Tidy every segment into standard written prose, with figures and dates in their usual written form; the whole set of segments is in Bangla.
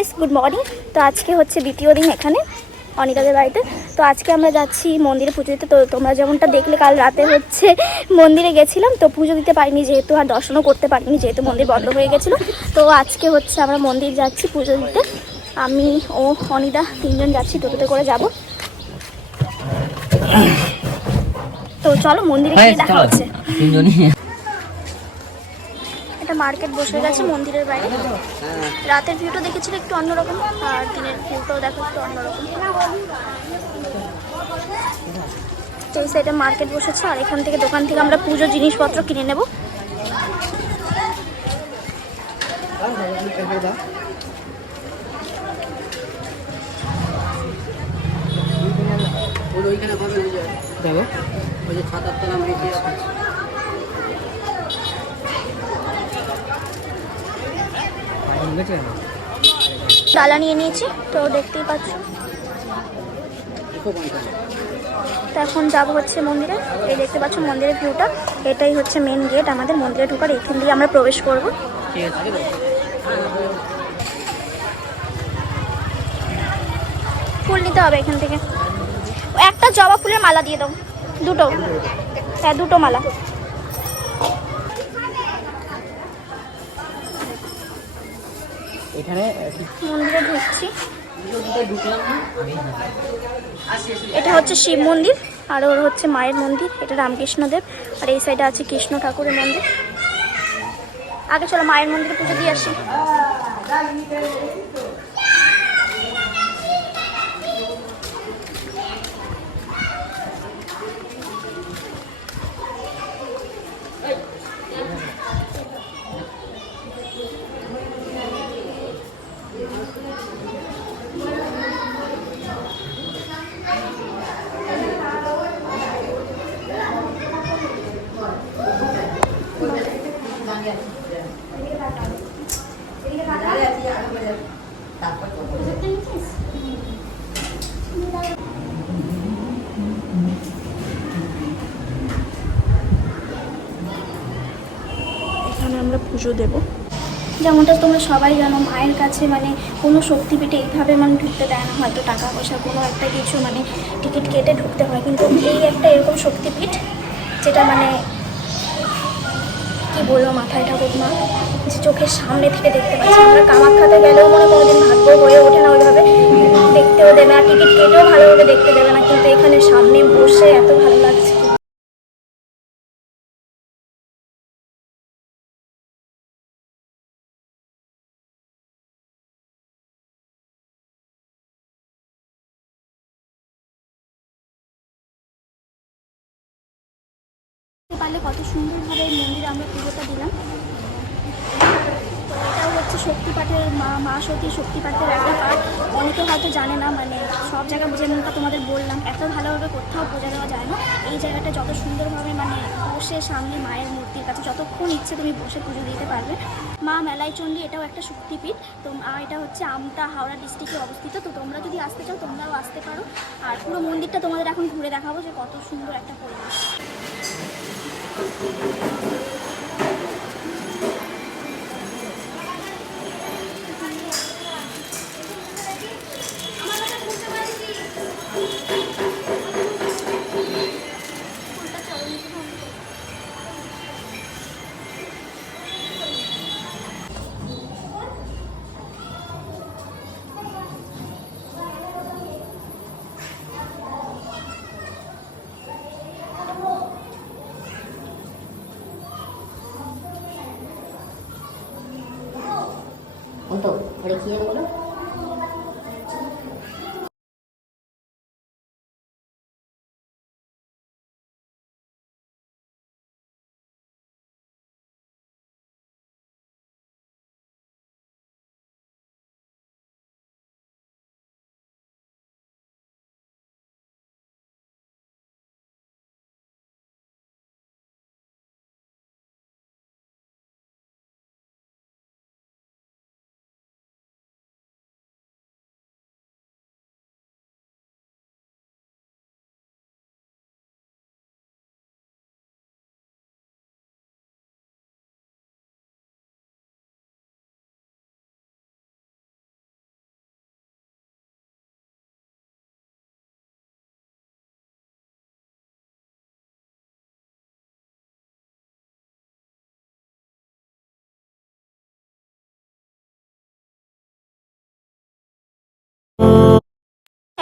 Guys, good morning. তো আজকে হচ্ছে দ্বিতীয় দিন এখানে অনিতাদের বাড়িতে। তো আজকে আমরা যাচ্ছি মন্দিরে পুজো দিতে। তো তোমরা যেমনটা দেখলে কাল রাতে হচ্ছে মন্দিরে গেছিলাম, তো পুজো দিতে পারিনি যেহেতু, আর দর্শনও করতে পারিনি যেহেতু মন্দির বন্ধ হয়ে গেছিলো। তো আজকে হচ্ছে আমরা মন্দির যাচ্ছি পুজো দিতে। আমি ও অনিতা তিনজন যাচ্ছি, টোটোতে করে যাব। তো চলো মন্দিরে গিয়ে দেখা হচ্ছে। একটা মার্কেট বসে গেছে মন্দিরের বাইরে। রাতের ভিউটা দেখেছিল একটু অন্যরকম, আর দিনের ভিউটাও দেখো একটু অন্যরকম। তো এই সাইডে মার্কেট বসেছে, আর এখান থেকে দোকান থেকে আমরা পুজো জিনিসপত্র কিনে নেব। ডালা নিয়ে নিয়েছি, তো দেখতেই পাচ্ছ। তো এখন যাবো হচ্ছে মন্দিরে। এই দেখতে পাচ্ছ মন্দিরের ভিউটা, এটাই হচ্ছে মেন গেট আমাদের মন্দিরে ঢোকার। এখান দিয়ে আমরা প্রবেশ করব। ফুল নিতে হবে এখান থেকে। একটা জবা ফুলের মালা দিয়ে দাও, দুটো। হ্যাঁ, দুটো মালা। এখানে মন্দিরে ঢুকছি। এটা হচ্ছে শিব মন্দির, আর ওর হচ্ছে মায়ের মন্দির। এটা রামকৃষ্ণদেব, আর এই সাইডে আছে কৃষ্ণ ঠাকুরের মন্দির। আগে চলো মায়ের মন্দিরে পুজো দিয়ে আসি। এখানে আমরা পুজো দেব। যেমনটা তোমরা সবাই জানো, মায়ের কাছে মানে কোনো শক্তিপীঠে এইভাবে মানে ঢুকতে দেয় না। হয়তো টাকা পয়সা কোনো একটা কিছু মানে টিকিট কেটে ঢুকতে হয়, কিন্তু এই একটা এরকম শক্তিপীঠ যেটা মানে কি বলবো, মাথায় ঠাকুর মা যে চোখের সামনে থেকে দেখতে পাচ্ছি। আমরা কামাখ্যাতে গেলেও মনে কোনোদিন ভাগ্য হয়ে ওঠে না ওইভাবে দেখতেও দেবে না, টিকিট কেটেও ভালোভাবে দেখতে দেবে না, কিন্তু এখানে সামনে বসে এত ভালো লাগছে। পারলে কত সুন্দরভাবে মন্দিরে আমরা পুজোটা দিলাম। তো এটাও হচ্ছে শক্তিপাঠের মা সতী শক্তিপাঠের একটা পাঠ। অনেকে হয়তো জানে না, মানে সব জায়গায় যেমনটা তোমাদের বললাম এত ভালোভাবে কোথাও পূজা দেওয়া যায় না। এই জায়গাটা যত সুন্দরভাবে মানে বসে সামনে মায়ের মূর্তির কাছে যতক্ষণ ইচ্ছে তুমি বসে পুজো দিতে পারবে। মা মেলাই চণ্ডী এটাও একটা শক্তিপীঠ। তো এটা হচ্ছে আমতা হাওড়া ডিস্ট্রিক্টে অবস্থিত। তো তোমরা যদি আসতে চাও তোমরাও আসতে পারো। আর পুরো মন্দিরটা তোমাদের এখন ঘুরে দেখাবো যে কত সুন্দর একটা পরিবেশ। untuk berkirim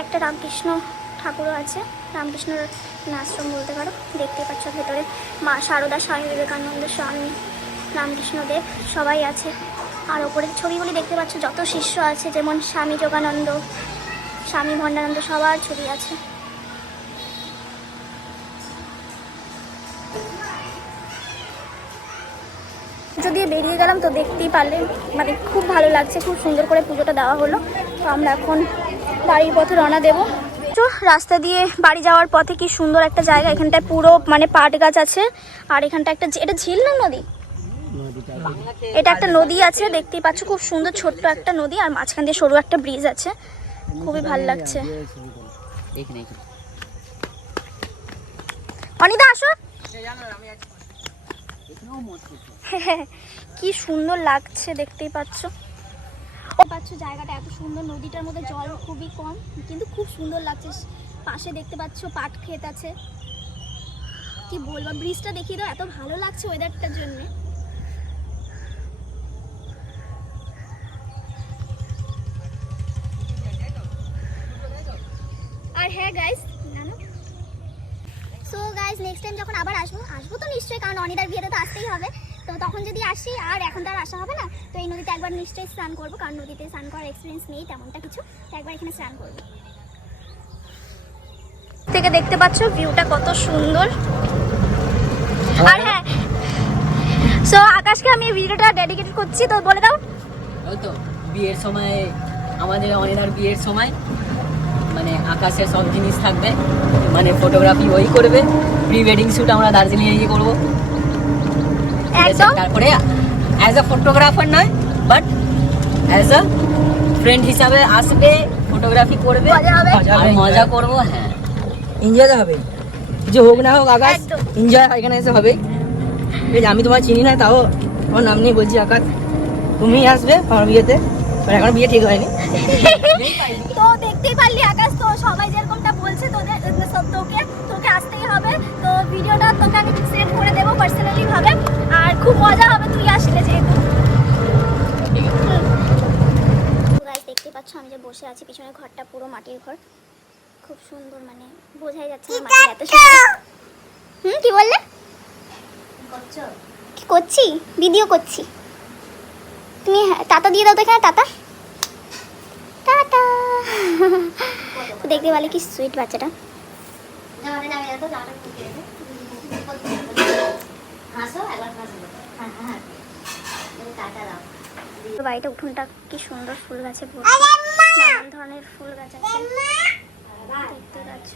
একটা রামকৃষ্ণ ঠাকুরও আছে, রামকৃষ্ণর আশ্রম বলতে পারো। দেখতে পাচ্ছ ভেতরে মা শারদা, স্বামী বিবেকানন্দ, স্বামী রামকৃষ্ণদেব সবাই আছে। আর ওপরের ছবিগুলি দেখতে পাচ্ছ যত শিষ্য আছে, যেমন স্বামী যোগানন্দ, স্বামী ভণ্ডানন্দ, সবার ছবি আছে। যদি বেরিয়ে গেলাম তো দেখতেই পারলেন, মানে খুব ভালো লাগছে, খুব সুন্দর করে পুজোটা দেওয়া হলো। তো আমরা এখন বাড়ির পথে রওনা দেবো। তো রাস্তা দিয়ে বাড়ি যাওয়ার পথে কি সুন্দর একটা জায়গা, এখানটায় পুরো মানে পাট গাছ আছে। আর এখানটা একটা এটা ঝিল না নদী, এটা একটা নদী আছে, দেখতেই পাচ্ছ খুব সুন্দর ছোট্ট একটা নদী। আর মাঝখান দিয়ে সরু একটা ব্রিজ আছে, খুবই ভালো লাগছে। অনিদা আসো। কি সুন্দর লাগছে দেখতেই পাচ্ছ। জায়গাটা এত সুন্দর, নদীটার মধ্যে জল খুবই কম কিন্তু খুব সুন্দর লাগছে। পাশে দেখতে পাচ্ছ পাট ক্ষেত আছে, কি বলবো। ব্রিজটা দেখিয়ে দাও, এত ভালো লাগছে ওয়েদারটার জন্য। আর হ্যাঁ guys, so guys next time যখন আবার আসবো তো নিশ্চয়ই, কারণ অনিদার বিয়েতে তো আসতেই হবে। তো তখন যদি আসি, আর এখন তো আর আসা হবে না, তো এই নদীতে একবার নিশ্চয়ই স্নান করবো, কারণ নদীতে স্নান করার এক্সপিরিয়েন্স নেই তেমনটা কিছু। তো একবার এখানে স্নান করবো। থেকে দেখতে পাচ্ছ ভিউটা কত সুন্দর। আর হ্যাঁ, সো আকাশকে আমি ভিডিওটা ডেডিকেট করছি, তো বলে দাও। ওই তো বিয়ের সময়, আমাদের অনিদার বিয়ের সময় মানে আকাশে সব জিনিস থাকবে, মানে ফটোগ্রাফি ওই করবে, প্রি ওয়েডিং শ্যুট আমরা দার্জিলিংয়ে গিয়ে করবো। একদম। তারপরে অ্যাজ আ ফটোগ্রাফার নয়, বাট অ্যাজ আ ফ্রেন্ড হিসাবে আসবে, ফটোগ্রাফি করবে, মজা হবে। আর মজা করবো। হ্যাঁ, এনজয় হবে, যে হোক না হোক আকাশ, একদম। এনজয় এখানে এসে হবে। এই যে আমি তোমার চিনি না, তাও আমার নাম নিয়ে বলছি আকাশ, তুমি আসবে আমার বিয়েতে। এখন বিয়ে ঠিক হয়নি। তো দেখতেই পারলি আকাশ, তো সবাই যেরকমটা বলছে তোকে আসতেই হবে। তো ভিডিওটা তোকে আমি সেন্ড করে দেবো পার্সোনালি ভাবে, আর খুব মজা হবে তুই আসলে যেহেতু। গাইস দেখতে পাচ্ছ আমি যে বসে আছি, পিছনের ঘরটা পুরো মাটির ঘর, খুব সুন্দর, মানে বোঝাই যাচ্ছে না মাটি এত সুন্দর। কি বললে? কি করছি? ভিডিও করছি। তুমি টাটা দিয়ে দাও তো এখানে, টাটা টাটা। তো দেখতে পেলে কি সুইট বাচ্চাটা। বাড়িটা উঠোনটা কি সুন্দর, ফুল গাছে ভর্তি, নানান ধরনের ফুল গাছ আছে দেখতে পাচ্ছ।